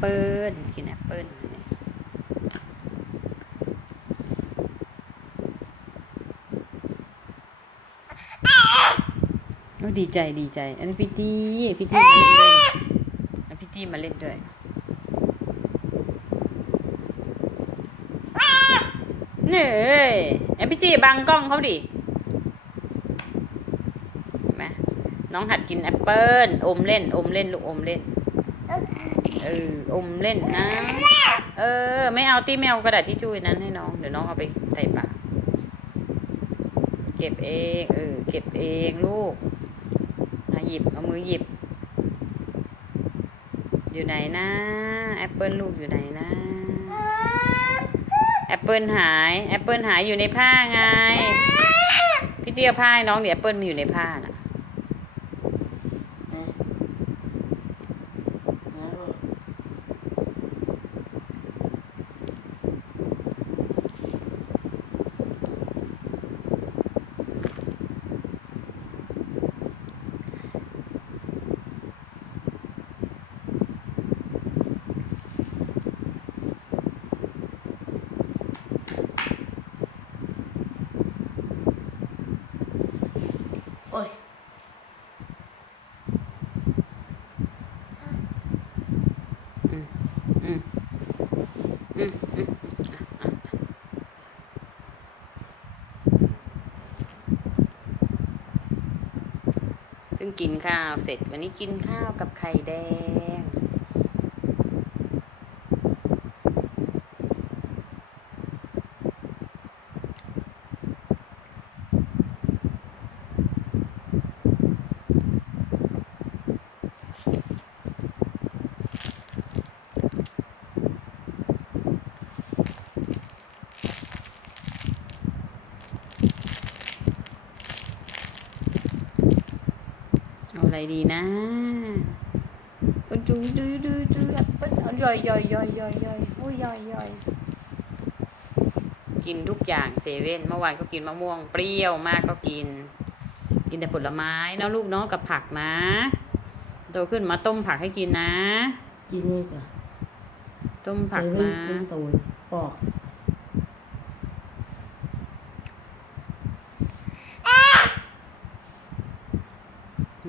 เปิลกินแอปเปิลโอ้ดีใจดีใจ อันนี้พี่จี้พี่จี้มาเล่นด้วยแล้วพี่จี้มาเล่นด้วยเนี่ยไอพี่จี้บังกล้องเขาดิเห็นไหมน้องหัดกินแอปเปิลอมเล่น อมเล่น ลูกอมเล่น เอออมเล่นนะ เออ ไม่เอาตีไม่เอากระดาษที่จุ้ยนั้นให้น้อง เดี๋ยวน้องเอาไปใส่ปาก เก็บเอง เออ เก็บเองลูกมาหยิบ เอามือหยิบ อยู่ไหนนะ แอปเปิลลูกอยู่ไหนนะ แอปเปิลหาย แอปเปิลหายอยู่ในผ้าไง พี่เตี้ยผ้าน้องเดี๋ยวแอปเปิลมีอยู่ในผ้าน่ะ โอ้ย อืมอืมอืมอืมอะอะ เพิ่งกินข้าวเสร็จวันนี้กินข้าวกับไข่แดง เอาอะไรดีนะเอาดูดูดูดูแอปเปิ้ลเอาย่อยย่อยย่อยย่อยย่อยโอ้ยย่อยย่อยกินทุกอย่างเซเว่นเมื่อวานก็กินมะม่วงเปรี้ยวมากก็กิน กินแต่ผลไม้เนาะลูกเนาะกับผักนะโตขึ้นมาต้มผักให้กินนะ กินนี่ก่อนต้มผักเซเว่นะกินตูนปอก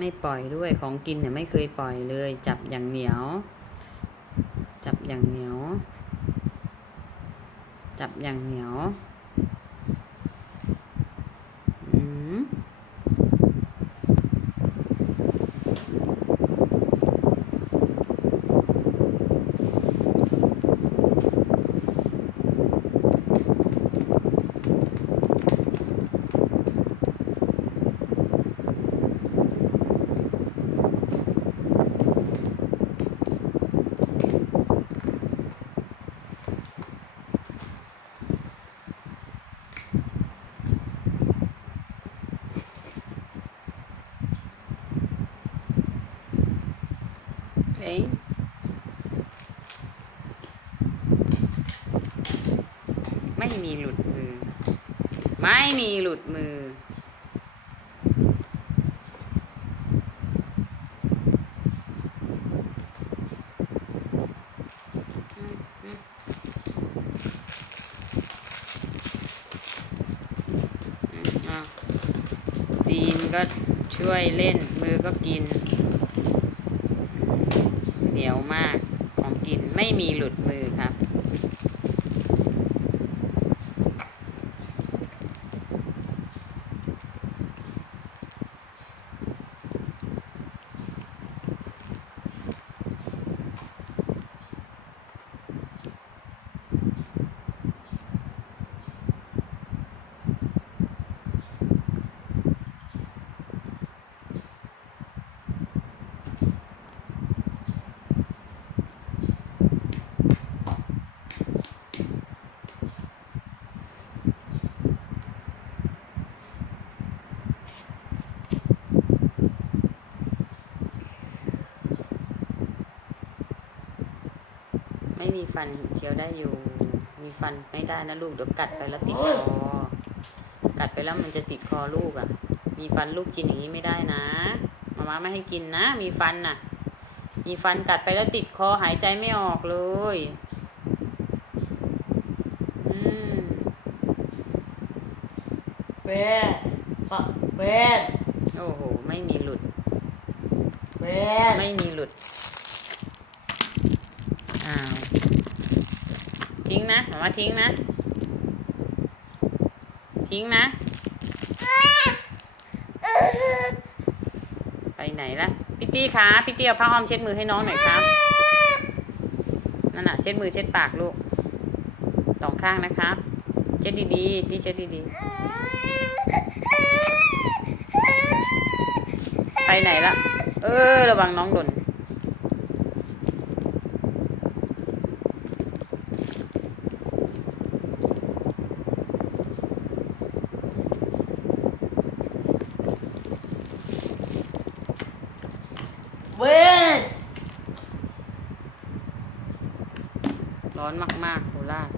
ไม่ปล่อยด้วยของกินเนี่ยไม่เคยปล่อยเลย จับอย่างเหนียว จับอย่างเหนียว จับอย่างเหนียว ไม่มีหลุดมือ ไม่มีหลุดมือ ตีนก็ช่วยเล่นมือก็กิน เหนียวมาก ของกินไม่มีหลุดมือครับ ไม่มีฟันเคี้ยวได้อยู่ มีฟันไม่ได้นะลูกเดี๋ยวกัดไปแล้วติดคอ กัดไปแล้วมันจะติดคอลูกอะ่ะ มีฟันลูกกินอย่างนี้ไม่ได้นะ มาม่าไม่ให้กินนะ มีฟันน่ะ มีฟันกัดไปแล้วติดคอหายใจไม่ออกเลยอืมแปดปะแปดโอ้โห ไม่มีหลุดแปดไม่มีหลุด อ้าว ทิ้งนะหมายว่าทิ้งนะ ทิ้งนะ ไปไหนละพี่ตี้คะพี่ตี้เอาผ้าอ้อมเช็ดมือให้น้องหน่อยครับนั่นน่ะเช็ดมือเช็ดปากลูกสองข้างนะครับ เช็ดดีๆตี้เช็ดดีๆ ไปไหนละเออ ระวังน้องหล่น เว้น ร้ อนมาก ๆ โคราช